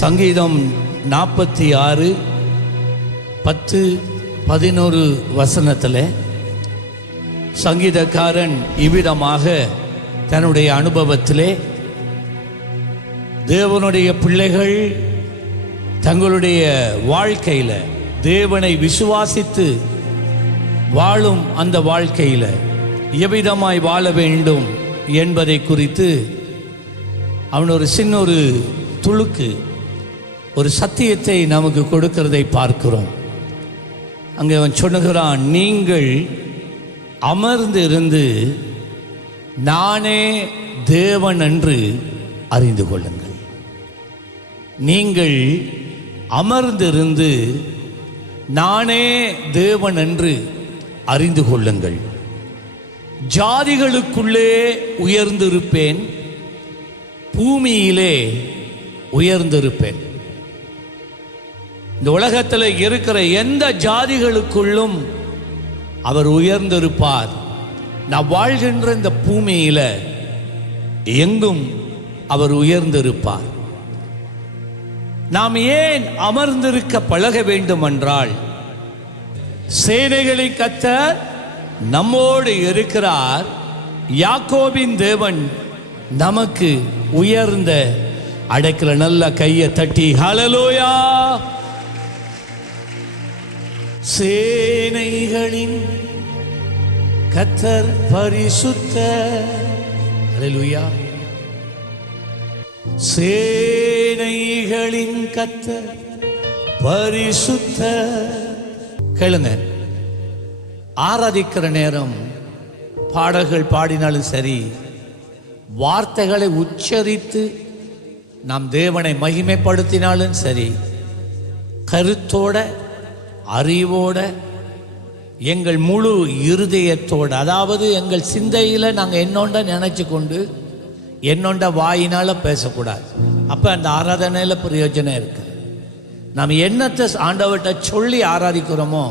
சங்கீதம் 46 10 11 வசனத்தில் சங்கீதக்காரன் இவ்விதமாக தன்னுடைய அனுபவத்திலே தேவனுடைய பிள்ளைகள் தங்களுடைய வாழ்க்கையில் தேவனை விசுவாசித்து வாழும் அந்த வாழ்க்கையில் எவ்விதமாய் வாழ வேண்டும் என்பதை குறித்து அவன் ஒரு சின்ன ஒரு துளுக்கு ஒரு சத்தியத்தை நமக்கு கொடுக்கிறதை பார்க்கிறோம். அங்கே அவன் சொல்லுகிறான், நீங்கள் அமர்ந்து இருந்து நானே தேவன் என்று அறிந்து கொள்ளுங்கள். நீங்கள் அமர்ந்திருந்து நானே தேவன் என்று அறிந்து கொள்ளுங்கள். ஜாதிகளுக்குள்ளே உயர்ந்திருப்பேன், பூமியிலே உயர்ந்திருப்பேன். இந்த உலகத்தில் இருக்கிற எந்த ஜாதிகளுக்குள்ளும் அவர் உயர்ந்திருப்பார். நான் வாழ்கின்ற இந்த பூமியில எங்கும் அவர் உயர்ந்திருப்பார். நாம் ஏன் அமர்ந்திருக்க பழக வேண்டும் என்றால், சேனைகளை கர்த்தர் நம்மோடு இருக்கிறார். யாக்கோபின் தேவன் நமக்கு உயர்ந்த அடைக்கல. நல்ல கையை தட்டி ஹல்லேலூயா. சேனைகளின் கர்த்தர் பரிசுத்தர். ஹல்லேலூயா. சேனைகளின் கர்த்தர் பரிசுத்தர். கேளுங்க, ஆராதிக்கிற நேரம் பாடல்கள் பாடினாலும் சரி, வார்த்தைகளை உச்சரித்து நாம் தேவனை மகிமைப்படுத்தினாலும் சரி, கருத்தோட அறிவோட எங்கள் முழு இருதயத்தோடு, அதாவது எங்கள் சிந்தையில் நாங்கள் என்னொண்ட நினைச்சு கொண்டு என்னொண்ட வாயினால் பேசக்கூடாது. அப்போ அந்த ஆராதனையில் பிரயோஜனம் இருக்கு. நாம் என்னத்தை ஆண்டவர்கிட்ட சொல்லி ஆராதிக்கிறோமோ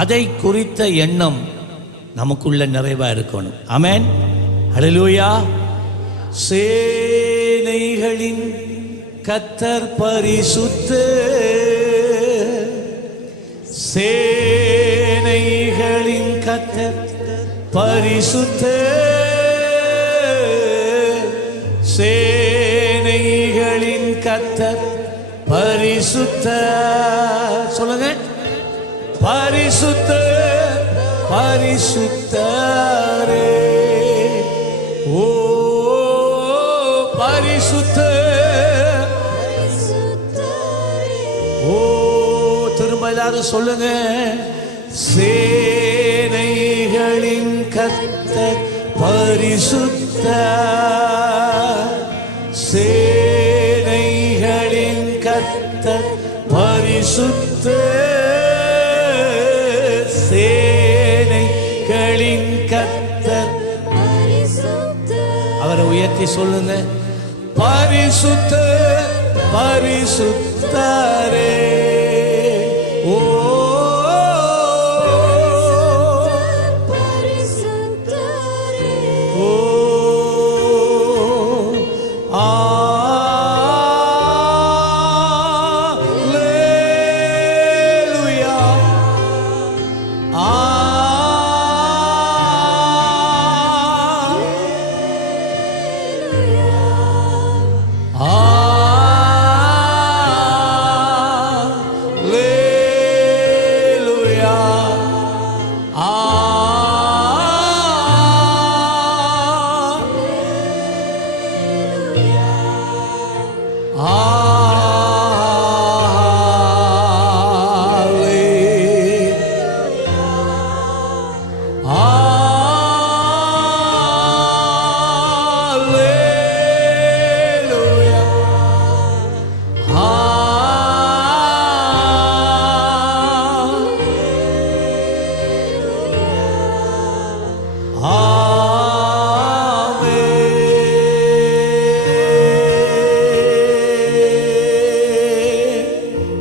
அதை குறித்த எண்ணம் நமக்குள்ள நிறைவா இருக்கணும். ஆமென், ஹல்லேலூயா. சேனைகளின் கர்த்தர் பரிசுத்தர். சேனைகளின் கர்த்தர் பரிசுத்தர். சேனைகளின் கர்த்தர் பரிசுத்தர். சொல்லுங்க, பரிசுத்தர் பரிசுத்தரே. ஓ பரிசுத்தர். ஓ திரும்ப எல்லாரும் சொல்லுங்க, சேனைகளின் கர்த்தர் பரிசுத்தர். சேனைகளின் கர்த்தர் பரிசுத்தர். சேனைகளின் கர்த்தர் அவரை உயர்த்தி சொல்லுங்க, பரிசுத்தர் பரிசுத்தரே. ஓ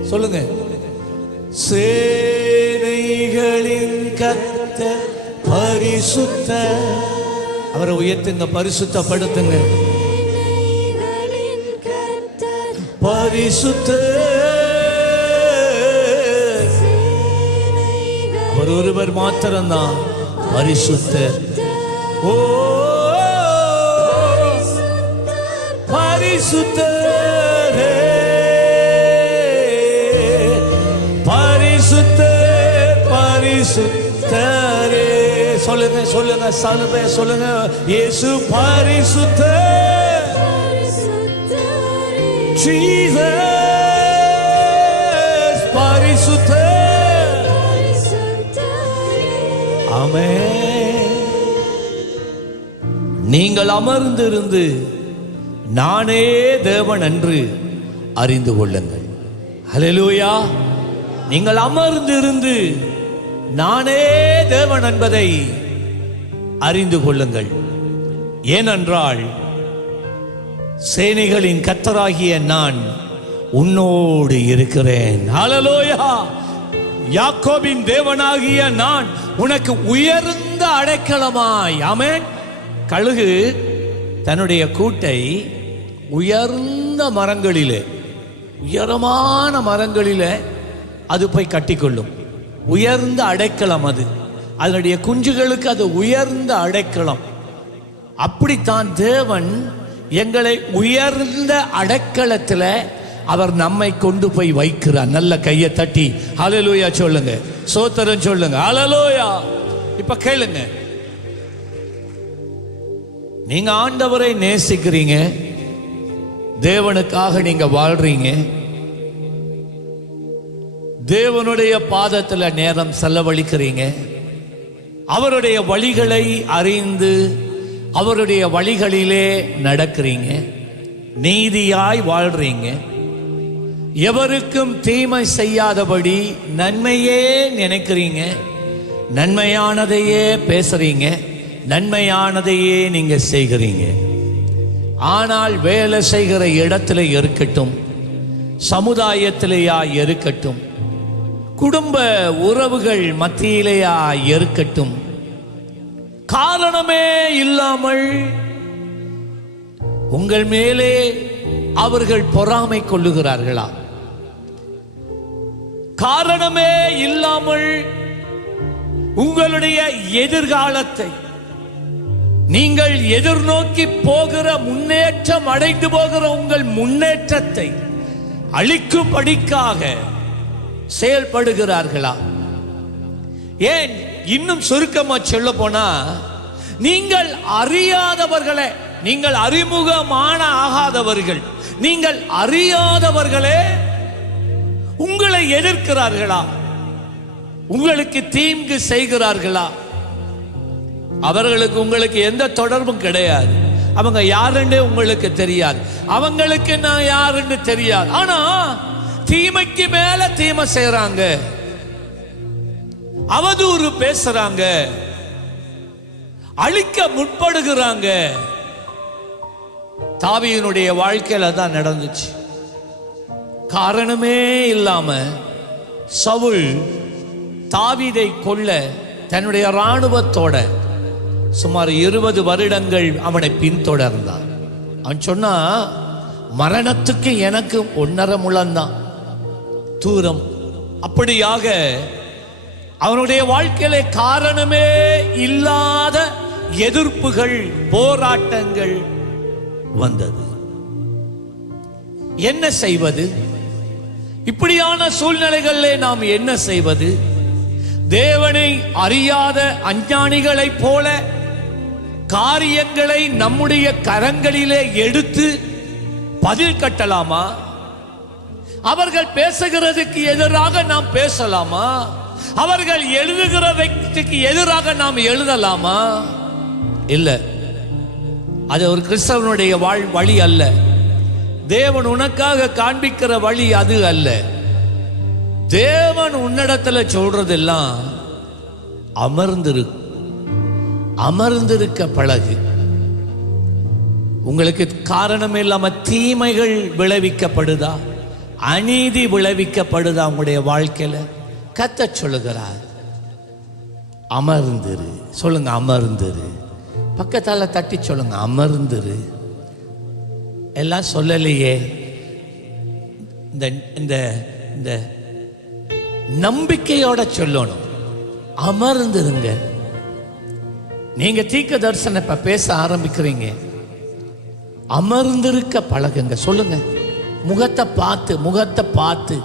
சொல்லுங்க, சேனைகளின் கர்த்தர் பரிசுத்தர். அவரை உயர்த்துங்க, பரிசுத்தப்படுத்துங்க. பரிசுத்தர். அவர் ஒருவர் மாத்திரம்தான் பரிசுத்தர். ஓ பரிசுத்தரே, பரிசுத்தர், பரிசுத்தரே. சொல்லுங்க சொல்லுங்க சொல்லுங்க சொல்லுங்க. இயேசு பரிசுத்தர். ஜீசஸ் பரிசுத்தர். ஆமென். நீங்கள் அமர்ந்திருந்து நானே தேவன் என்று அறிந்து கொள்ளுங்கள். ஹல்லேலூயா. நீங்கள் அமர்ந்திருந்து நானே தேவன் என்பதை அறிந்து கொள்ளுங்கள். ஏனென்றால் சேனைகளின் கர்த்தராகிய நான் உன்னோடு இருக்கிறேன். ஹல்லேலூயா. யாக்கோபின் தேவனாகிய நான் உனக்கு உயர்ந்த அடைக்கலமாய். ஆமென். கழுகு தன்னுடைய கூட்டை உயர்ந்த மரங்களிலே, உயரமான மரங்களிலே அது போய் கட்டிக்கொள்ளும். உயர்ந்த அடைக்கலம் அது. அதனுடைய குஞ்சுகளுக்கு அது உயர்ந்த அடைக்கலம். அப்படித்தான் தேவன் எங்களை உயர்ந்த அடைக்கலத்தில் அவர் நம்மை கொண்டு போய் வைக்கிறார். நல்ல கையை தட்டி ஹல்லேலூயா சொல்லுங்க, ஸ்தோத்திரம் சொல்லுங்க. ஹல்லேலூயா. இப்ப கேளுங்க, நீங்க ஆண்டவரை நேசிக்கிறீங்க, தேவனுக்காக நீங்க வாழ்றீங்க, தேவனுடைய பாதத்துல நேரம் செலவழிக்கிறீங்க, அவருடைய வழிகளை அறிந்து அவருடைய வழிகளிலே நடக்கிறீங்க, நீதியாய் வாழ்றீங்க, எவருக்கும் தீமை செய்யாதபடி நன்மையே நினைக்கிறீங்க, நன்மையானதையே பேசுறீங்க, நன்மையானதையே நீங்க செய்கிறீங்க. ஆனால் வேலை செய்கிற இடத்துல இருக்கட்டும், சமுதாயத்திலேயா இருக்கட்டும், குடும்ப உறவுகள் மத்தியிலேயா இருக்கட்டும், காரணமே இல்லாமல் உங்கள் மேலே அவர்கள் பொறாமை கொள்ளுகிறார்களா? காரணமே இல்லாமல் உங்களுடைய எதிர்காலத்தை, நீங்கள் எதிர்நோக்கி போகிற முன்னேற்றம் அடைந்து போகிற உங்கள் முன்னேற்றத்தை அழிக்கும்படிக்காக செயல்படுகிறார்களா? ஏன் இன்னும் சுருக்கமா சொல்ல போனா, நீங்கள் அறியாதவர்களே, நீங்கள் அறிமுகமான ஆகாதவர்கள், நீங்கள் அறியாதவர்களே உங்களை எதிர்க்கிறார்களா? உங்களுக்கு தீங்கு செய்கிறார்களா? அவர்களுக்கு உங்களுக்கு எந்த தொடர்பும் கிடையாது. அவங்க யாருன்னு உங்களுக்கு தெரியாது, அவங்களுக்கு நான் யாருன்னு தெரியாது. ஆனா தீமைக்கு மேல தீமை செய்றாங்க, அவதூறு பேசுறாங்க, அழிக்க முற்படுகிறாங்க. தாவீதுனுடைய வாழ்க்கையில தான் நடந்துச்சு. காரணமே இல்லாம சவுல் தாவீதை கொல்ல தன்னுடைய இராணுவத்தோட சுமார் 20 வருடங்கள் அவனை பின்தொடர்ந்தான். அவன் சொன்னா, மரணத்துக்கு எனக்கு 1.5 முழம்தான் தூரம். அப்படியாக அவனுடைய வாழ்க்கையில காரணமே இல்லாத எதிர்ப்புகள், போராட்டங்கள் வந்தது. என்ன செய்வது? இப்படியான சூழ்நிலைகளிலே நாம் என்ன செய்வது? தேவனை அறியாத அஞ்ஞானிகளைப் போல காரியங்களை நம்முடைய கரங்களிலே எடுத்து பதில் கட்டலாமா? அவர்கள் பேசுகிறதுக்கு எதிராக நாம் பேசலாமா? அவர்கள் எழுதுகிற व्यक्तिக்கு எதிராக நாம் எழுதலாமா? இல்ல, அது ஒரு கிறிஸ்தவனுடைய வழி அல்ல. தேவன் உனக்காக காண்பிக்கிற வழி அது அல்ல. தேவன் உன்னிடத்துல சொல்றதெல்லாம் அமர்ந்திருக்க பழகு. உங்களுக்கு காரணம் இல்லாம தீமைகள் விளைவிக்கப்படுதா, அநீதி விளைவிக்கப்படுதா உங்களுடைய வாழ்க்கையில? கர்த்தர் சொல்லுகிறார், அமர்ந்திரு. சொல்லுங்க, அமர்ந்திரு. பக்கத்தால தட்டி சொல்லுங்க, அமர்ந்திரு. எல்லாம் சொல்லலையே, இந்த இந்த இந்த நம்பிக்கையோட சொல்லணும், அமர்ந்துருங்க. நீங்க தீர்க்க தரிசனம் இப்ப பேச ஆரம்பிக்கிறீங்க, அமர்ந்திருக்க பழகுங்க. சொல்லுங்க, முகத்தை பார்த்து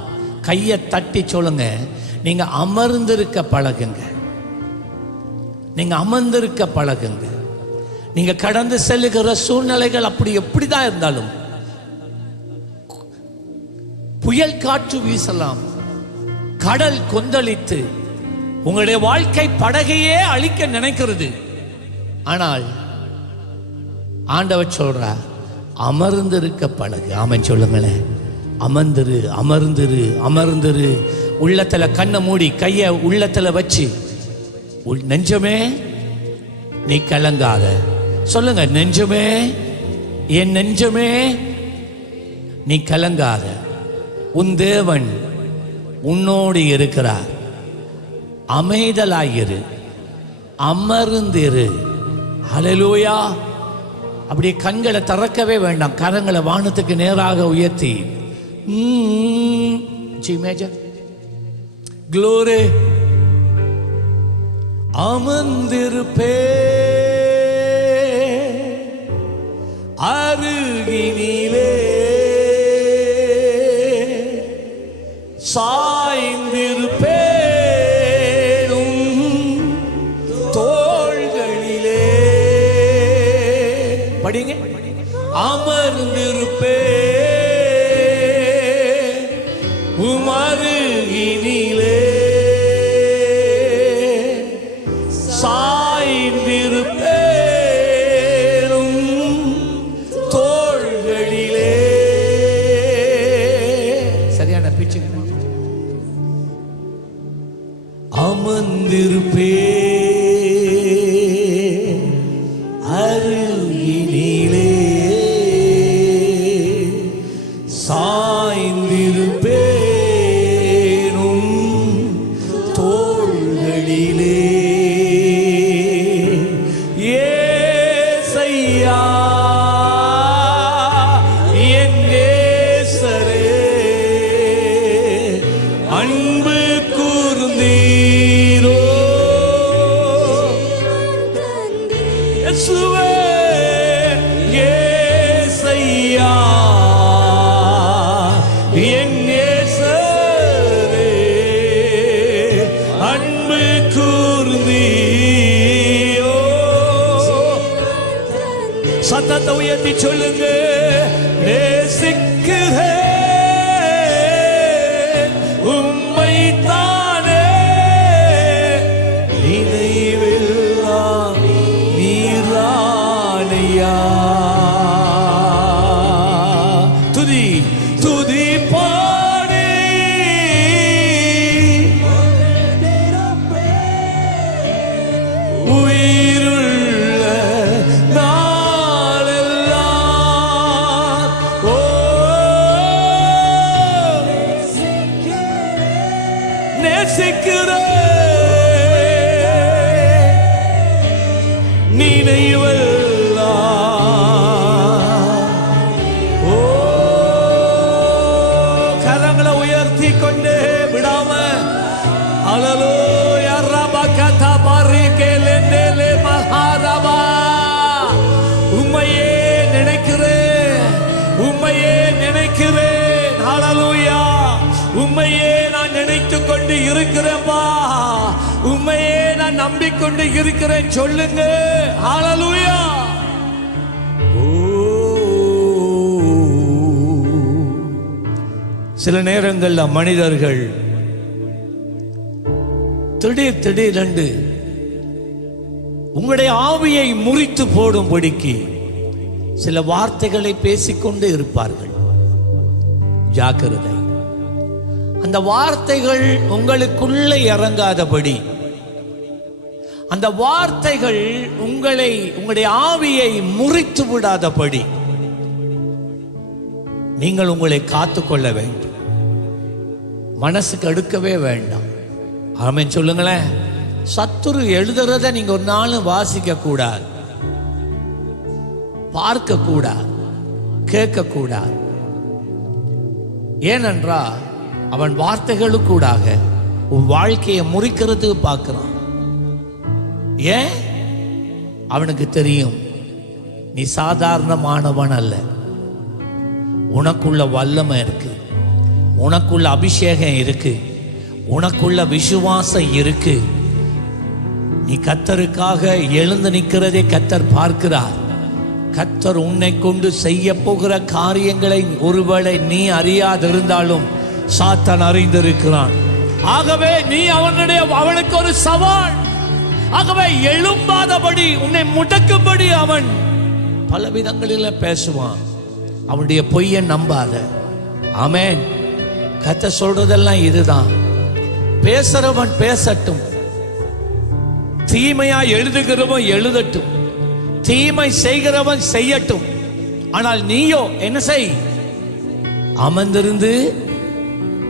கையை தட்டி சொல்லுங்க, நீங்க அமர்ந்திருக்க பழகுங்க. நீங்க அமர்ந்திருக்க பழகுங்க. நீங்க கடந்து செல்லுகிற சூழ்நிலைகள் அப்படி எப்படிதான் இருந்தாலும், புயல் காற்று வீசலாம், கடல் கொந்தளித்து உங்களுடைய வாழ்க்கை படகையே அழிக்க நினைக்கிறது. ஆனால் ஆண்டவர் சொல்றார், அமர்ந்திருக்க பழகு. ஆமென் சொல்லுங்களேன். அமர்ந்திரு, அமர்ந்திரு, அமர்ந்திரு. உள்ளத்துல கண்ணை மூடி கைய உள்ளத்துல வச்சு, நெஞ்சமே நீ கலங்காத. சொல்லுங்க, நெஞ்சமே, என் நெஞ்சமே நீ கலங்காத, உன் தேவன் உன்னோடு இருக்கிறார். அமைதலாயிரு, அமர்ந்திரு. ஹல்லேலூயா. அப்படியே கண்களை திறக்கவே வேண்டாம், கரங்களை வானத்துக்கு நேராக உயர்த்தி, G major, glory, அமர்ந்திருப்பே அருகினிலே, சாய்ந்திருப்பே தோள்களிலே. படிங்க, அமர்ந்திருப்பே உமருகினிலே, சாய்ந்திருப்பேனும் தோள்களிலே. சரியான பிச்சு. அமர்ந்திருப்பே அருகினிலே, சாய்ந்திருப்பே தோள்களிலே. ஏசையா என் நேசரே, அன்பு கூர்ந்தீரோ. இயேசுவே, ஏசையா என் நேசரே, அன்பு கூர்ந்தீரோ. சத்தத்தை உயர்த்தி சொல்லுங்க, நேசிக்கிறேன் உம்மைத்தானே, நினைவெல்லாம் நீரானையா. துதி துதி பாடி உயிருள்ள நாளெல்லாம், ஓ நேசிக்கிறேன் நினைவெல்லாம். ஓ கரங்களை உயர்த்தி கொண்டே விடாம, ஹல்லேலூயா. ரபகதா பரிகேலெண்டேலே மகாரபா. உம்மையே நினைக்கிறேன், உம்மையே நினைக்கிறேன். ஹல்லேலூயா. உம்மையே நான் நினைத்து கொண்டு இருக்கிறேன்பா, உம்மையே நான் நம்பிக்கொண்டு இருக்கிறேன். சொல்லுங்க, ஹல்லேலூயா. சில நேரங்கள்ல மனிதர்கள் திடீரென்று உங்களுடைய ஆவியை முறித்து போடும்படிக்கு சில வார்த்தைகளை பேசிக்கொண்டு இருப்பார்கள். ஜாக்கிரதை. அந்த வார்த்தைகள் உங்களுக்குள்ள இறங்காதபடி, அந்த வார்த்தைகள் உங்களுடைய ஆவியை முறித்து விடாதபடி நீங்கள் உங்களை காத்துக்கொள்ள வேண்டும். மனசுக்கு எடுக்கவே வேண்டாம். ஆமென் சொல்லுங்களேன். சத்துரு எழுதுறத நீங்க ஒரு நாள் வாசிக்க கூடாது, பார்க்க கூடாது, கேட்க கூடாது. ஏனென்றால் அவன் வார்த்தைகளுக்கூடாக உன் வாழ்க்கையை முறிக்கிறதுக்கு பார்க்கிறான். ஏன்? அவனுக்கு தெரியும் நீ சாதாரணமானவன் அல்ல. உனக்குள்ள வல்லமை இருக்கு, உனக்குள்ள அபிஷேகம் இருக்கு, உனக்குள்ள விசுவாசம் இருக்கு. நீ கர்த்தருக்காக எழுந்து நிற்கிறதே கர்த்தர் பார்க்கிறார். கர்த்தர் உன்னை கொண்டு செய்ய போகிற காரியங்களை ஒருவேளை நீ அறியாதிருந்தாலும் சாத்தான் அறிந்திருக்கிறான். ஆகவே நீ அவனுக்கு ஒரு சவால். ஆகவே எழும்பாதபடி உன்னை முடக்கும்படி அவன் பல விதங்களில் பேசுவான். அவனுடைய பொய்யை நம்பாத. ஆமென். கர்த்தர் சொல்றதெல்லாம் இதுதான். பேசுறவன் பேசட்டும், தீமையா எழுதுகிறவன் எழுதட்டும், தீமை செய்கிறவன் செய்யட்டும். ஆனால் நீயோ என்ன செய்? அமர்ந்திருந்து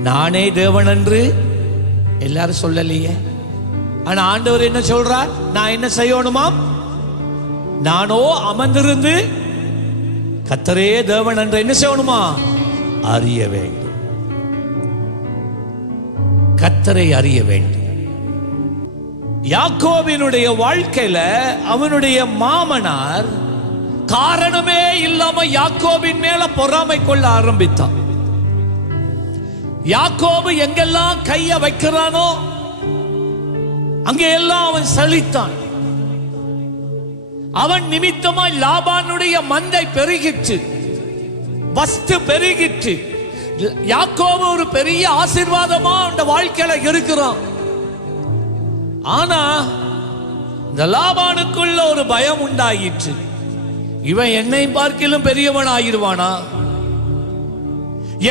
நானே தேவன் என்று எல்லாரும் சொல்லலையே. ஆனா ஆண்டவர் என்ன சொல்றார்? நான் என்ன செய்யணுமா? நானோ அமர்ந்திருந்து கர்த்தரே தேவன் என்று என்ன செய்யணுமா? அறிய வேண்டும். கர்த்தரை அறிய வேண்டும். யாக்கோபினுடைய வாழ்க்கையில அவனுடைய மாமனார் காரணமே இல்லாம யாக்கோபின் மேல பொறாமை கொள்ள ஆரம்பித்தான். யாக்கோபு எங்கெல்லாம் கைய வைக்கிறானோ அங்கெல்லாம் அவன் சலித்தான். அவன் நிமித்தமாய் லாபானுடைய மந்தை பெருகிற்று, வஸ்து பெருகிற்று. யாக்கோபு ஒரு பெரிய ஆசீர்வாதமா அந்த வாழ்க்கையில இருக்கிறான். ஆனா இந்த லாபானுக்குள்ள ஒரு பயம் உண்டாயிற்று. இவன் என்னை பார்க்கிலும் பெரியவன் ஆகிடுவானா?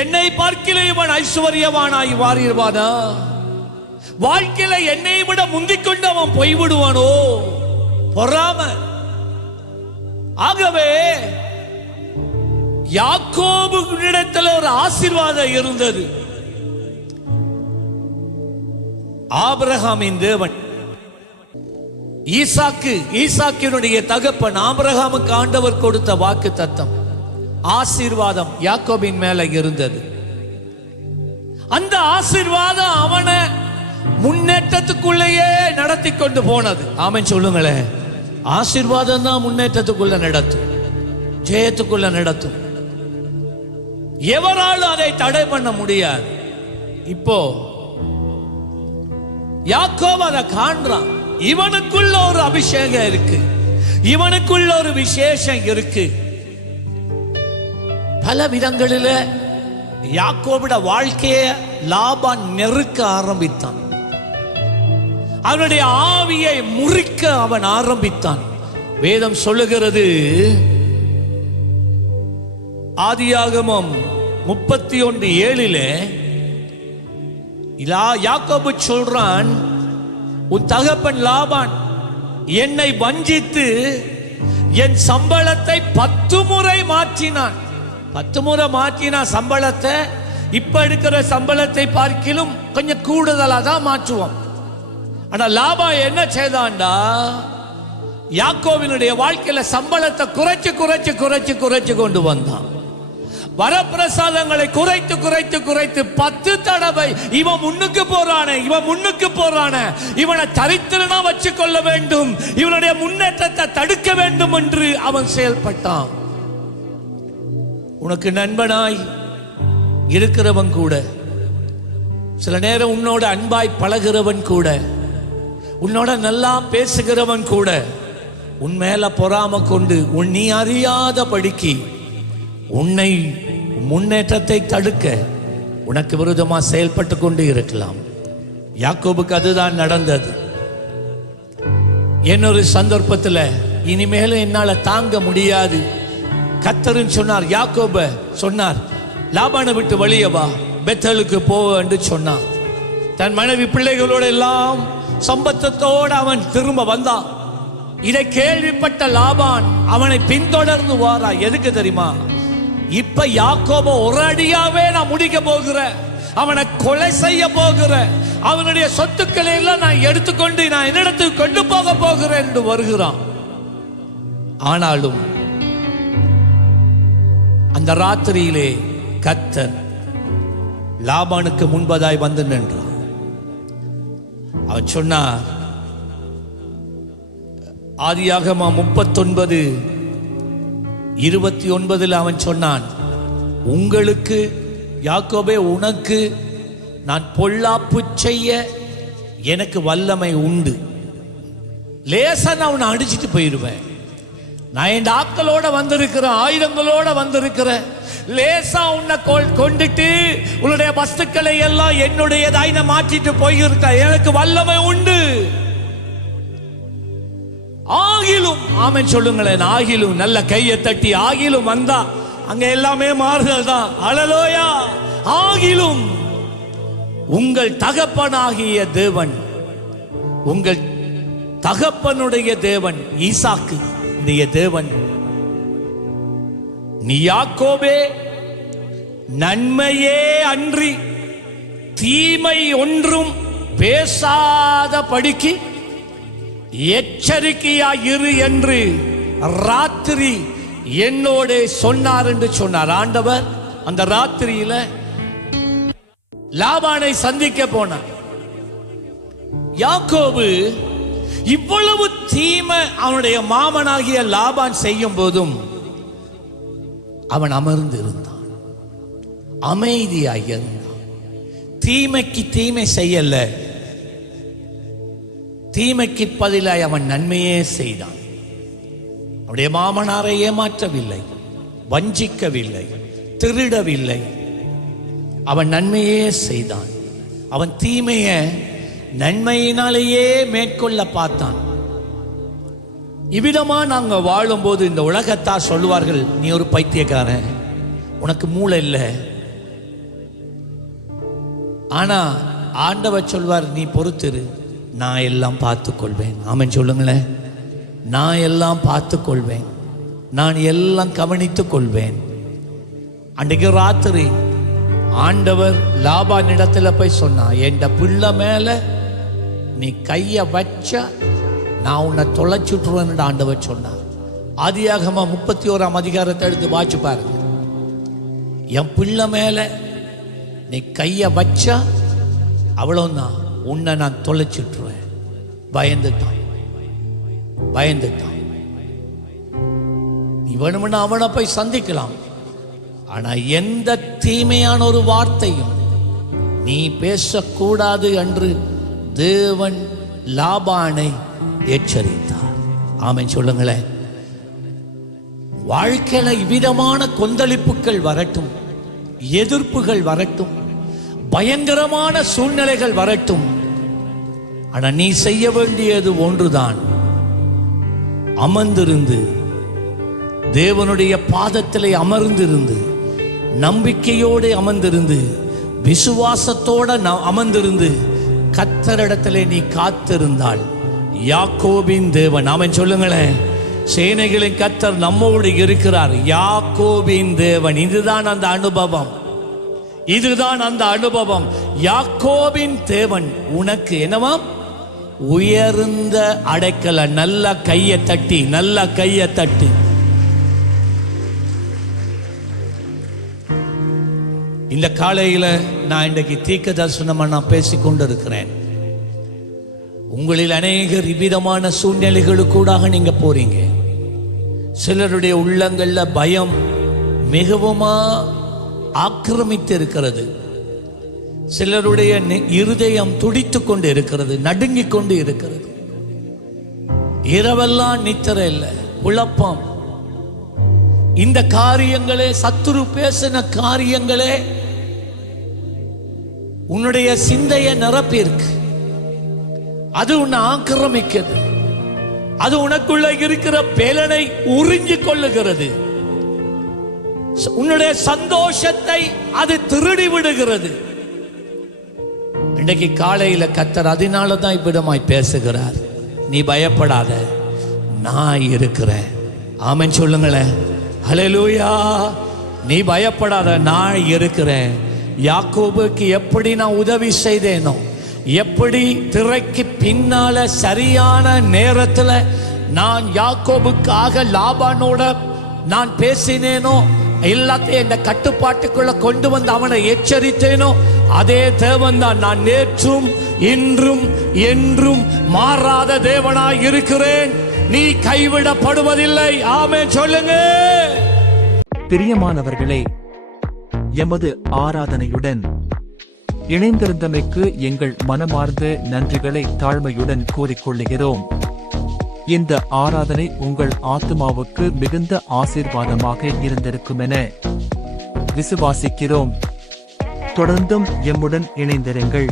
என்னை பார்க்கிலும் இவன் ஐஸ்வர்யவானாய் மாறிடுவானா? வாழ்க்கையில என்னை விட முந்திக்கொண்டு அவன் போய்விடுவானோ? பொறாம. ஆகவே யாக்கோபு இடத்துல ஒரு ஆசீர்வாதம் இருந்தது. ஆபிரகாமின் தேவன், ஈசாக்கினுடைய தகப்பன் ஆபிரகாமுக்கு ஆண்டவர் கொடுத்த வாக்கு தத்தம், ஆசீர்வாதம் யாக்கோபின் மேல இருந்தது. அந்த ஆசீர்வாதம் அவனை முன்னேற்றத்துக்குள்ளேயே நடத்தி கொண்டு போனது. ஆமென் சொல்லுங்களேன். ஆசீர்வாதம் தான் முன்னேற்றத்துக்குள்ள நடத்தும், ஜெயத்துக்குள்ள நடத்தும். எவராலும் அதை தடை பண்ண முடியாது. இப்போ யாக்கோபு அதை காண்றான். இவனுக்குள்ள ஒரு அபிஷேகம் இருக்கு, இவனுக்குள்ள ஒரு விசேஷம் இருக்கு. பல விதங்களில் யாக்கோபுட வாழ்க்கையை லாபான் நெருக்க ஆரம்பித்தான். அவனுடைய ஆவியை முறிக்க அவன் ஆரம்பித்தான். வேதம் சொல்லுகிறது, ஆதியாகமம் 31:7 யாக்கோபு சொல்றான், உன் தகப்பன் லாபான் என்னை வஞ்சித்து என் சம்பளத்தை 10 முறை மாற்றினான். 10 முறை மாற்றினான் சம்பளத்தை. இப்ப எடுக்கிற சம்பளத்தை பார்க்கிலும் கொஞ்சம் கூடுதலா தான் மாற்றுவோம். ஆனா லாபா என்ன செய்தான்டா? யாக்கோவினுடைய வாழ்க்கையில சம்பளத்தை குறைச்சு குறைச்சு குறைச்சு குறைச்சு கொண்டு வந்தான். வரப்பிரசாதங்களை குறைத்து குறைத்து குறைத்து 10 தடவை இவன் முன்னுக்கு போறானே, இவனை தரித்திரனா வச்சு கொள்ள வேண்டும், இவனுடைய முன்னேற்றத்தை தடுக்க வேண்டும் என்று அவன் செயல்பட்டான். உனக்கு நண்பனாய் இருக்கிறவன் கூட, சில நேரம் உன்னோட அன்பாய் பழகிறவன் கூட, உன்னோட நல்லா பேசுகிறவன் கூட உன் மேல பொறாம கொண்டு நீ அறியாத படிக்கு உன்னை முன்னேற்றத்தை தடுக்க உனக்கு விரோதமா செயல்பட்டு கொண்டு இருக்கலாம். யாக்கோபுக்கு அதுதான் நடந்தது. இன்னொரு சந்தர்ப்பத்தில் இனிமேலும் என்னால தாங்க முடியாது, கர்த்தர் சொன்னார், யாக்கோபு சொன்னார், லாபானை விட்டு வெளியே வா, பெத்தேலுக்கு போ என்று சொன்னார். தன் மனைவி பிள்ளைகளோட எல்லாம் சம்பத்தத்தோடு அவன் திரும்ப வந்தான். இதை கேள்விப்பட்ட லாபான் அவனை பின்தொடர்ந்து வாரா. எதுக்கு தெரியுமா? இப்ப யாக்கோபு ஒரு அடியாவே நான் முடிக்க போகிறேன், அவனை கொலை செய்ய போகிறேன், அவனுடைய சொத்துக்களை எல்லாம் நான் எடுத்துக்கொண்டு நான் என்னிடத்துக்கு கொண்டு போக போகிறேன் என்று வருகிறான். ஆனாலும் அந்த ராத்திரியிலே கர்த்தர் லாபானுக்கு முன்பதாய் வந்து நின்றான். அவன் சொன்னார், ஆதியாகமம் 39:29 அவன் சொன்னான், உங்களுக்கு யாக்கோபே, உனக்கு நான் பொல்லாப்பு செய்ய எனக்கு வல்லமை உண்டு. லேசா நான் அவனை அடிச்சுட்டு போயிடுவேன். நான் என் ஆட்களோட வந்திருக்கிறேன், ஆயுதங்களோட வந்திருக்கிறேன். லேசா உன்னை கொண்டுட்டு உன்னுடைய வஸ்துக்களை எல்லாம் என்னுடையதாய் நான் மாற்றிட்டு போயிருக்க எனக்கு வல்லமை உண்டு. ஆகிலும், ஆமென் சொல்லுங்களேன், ஆகிலும் நல்ல கையை தட்டி ஆகிலும் வந்தா அங்க எல்லாமே மாறுதல் தான். அல்லேலூயா. ஆகிலும் உங்கள் தகப்பனாகிய தேவன், உங்கள் தகப்பனுடைய தேவன், ஈசாக்கு தேவன், நீ யாக்கோபே நன்மையே அன்றி தீமை ஒன்றும் பேசாத படிக்கு எச்சரிக்கையாயிரு என்று ராத்திரி என்னோட சொன்னார் என்று சொன்னார். ஆண்டவர் அந்த ராத்திரியில லாபானை சந்திக்க போனார். யாக்கோபு இவ்வளவு தீமை அவனுடைய மாமனாகிய லாபான் செய்யும் போதும் அவன் அமர்ந்து இருந்தான், அமைதியாக இருந்தான். தீமைக்கு தீமை செய்யல, தீமைக்கு பதிலாய் அவன் நன்மையே செய்தான். அவனுடைய மாமனாரை ஏமாற்றவில்லை, வஞ்சிக்கவில்லை, திருடவில்லை. அவன் நன்மையே செய்தான். அவன் தீமைய நன்மையினாலேயே மேற்கொள்ள பார்த்தான். இவ்விதமா நாங்க வாழும்போது இந்த உலகத்தார் சொல்லுவார்கள், நீ ஒரு பைத்தியக்காரன், உனக்கு மூளை இல்லை. ஆனா ஆண்டவர் சொல்வார், நீ பொறுத்திரு, நான் எல்லாம் பார்த்துக் கொள்வேன். ஆமென் சொல்லுங்களேன். நான் எல்லாம் பார்த்துக் கொள்வேன், நான் எல்லாம் கவனித்துக் கொள்வேன். அன்றைக்கு ராத்திரி ஆண்டவர் லாபான் இடத்துல போய் சொன்னா, என் பிள்ளை மேல நீ கைய வச்சா நான் உன்னை தொலைச்சுட்டுருவேன் ஆண்டவர் சொன்னார். ஆதியாகமம் 31 எடுத்து வாச்சு பாருங்க. என் பிள்ளை மேல நீ கைய வச்சா அவ்வளவுதான், உன்னை நான் தொலைச்சுட்டுருவேன். பயந்துட்டான், பயந்துட்டான். நீ வேணும்னா அவனை போய் சந்திக்கலாம், ஆனா எந்த தீமையான ஒரு வார்த்தையும் நீ பேசக்கூடாது என்று தேவன் லாபானை எச்சரித்தார். ஆமென் சொல்லுங்களேன். வாழ்க்கையில இவ்விதமான கொந்தளிப்புகள் வரட்டும், எதிர்ப்புகள் வரட்டும், பயங்கரமான சூழ்நிலைகள் வரட்டும், ஆனா நீ செய்ய வேண்டியது ஒன்றுதான், அமர்ந்திருந்து தேவனுடைய பாதத்திலே அமர்ந்திருந்து, நம்பிக்கையோடு அமர்ந்திருந்து, விசுவாசத்தோட அமர்ந்திருந்து கர்த்தரிடத்திலே நீ காத்திருந்தால், யாக்கோபின் தேவன், ஆமென் சொல்லுங்களேன், சேனைகளின் கர்த்தர் நம்மோடு இருக்கிறார். யாக்கோபின் தேவன், இதுதான் அந்த அனுபவம், இதுதான் அந்த அனுபவம். யாக்கோபின் தேவன் உனக்கு என்னவாம்? உயர்ந்த அடைக்கல. நல்ல கையை தட்டி, நல்ல கையை தட்டி. இந்த காலையில நான் இன்றைக்கு தீர்க்க தரிசனமா நான் பேசிக்கொண்டு இருக்கிறேன். உங்களில் அநேகர் இவ்விதமான சூழ்நிலைகளுக்கூடாக நீங்க போறீங்க. சிலருடைய உள்ளங்கள்ல பயம் மிகவுமா ஆக்கிரமித்து இருக்கிறது. சிலருடைய இருதயம் துடித்து கொண்டு இருக்கிறது, நடுங்கிக் கொண்டு இருக்கிறது. இரவெல்லாம் நித்திரை இல்லை, குழப்பம். இந்த காரியங்களே, சத்துரு பேசின காரியங்களே உன்னுடைய சிந்தையை நிரப்பியிருக்கு. அது உன்னை ஆக்கிரமிக்கிறது. அது உனக்குள்ள இருக்கிற பேலனை உறிஞ்சிக் கொள்ளுகிறது. உன்னுடைய சந்தோஷத்தை அது திருடி விடுகிறது. இன்றைக்கு காலையில கர்த்தர் அதனாலதான் இவ்விடமாய் பேசுகிறார். நீ பயப்படாத, நான் இருக்கிறேன். ஆமென் சொல்லுங்களேன். ஹல்லேலூயா. நீ பயப்படாத, நான் இருக்கிறேன். யாக்கோபுக்கு எப்படி நான் உதவி செய்தேனோ, எப்படி திரைக்கு பின்னால சரியான நேரத்தில் நான் யாக்கோபுக்காக லாபானோட நான் பேசினேனோ, எல்லாத்தையும் இந்த கட்டுப்பாட்டுக்குள்ள கொண்டு வந்து அவனை எச்சரித்தேனோ அதே தேவன் தான் நான் நேற்றும் இன்றும் என்றும் மாறாத தேவனாய் இருக்கிறேன். நீ கைவிடப்படுவதில்லை. ஆமென் சொல்லுங்க. பிரியமானவர்களே, எமது ஆராதனையுடன் இணைந்திருந்தமைக்கு எங்கள் மனமார்ந்த நன்றிகளை தாழ்மையுடன் கூறிக்கொள்ளுகிறோம். இந்த ஆராதனை உங்கள் ஆத்துமாவுக்கு மிகுந்த ஆசீர்வாதமாக இருந்திருக்குமென விசுவாசிக்கிறோம். தொடர்ந்தும் எம்முடன் இணைந்திருங்கள்.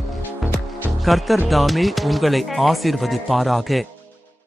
கர்த்தர் தாமே உங்களை ஆசீர்வதிப்பாராக.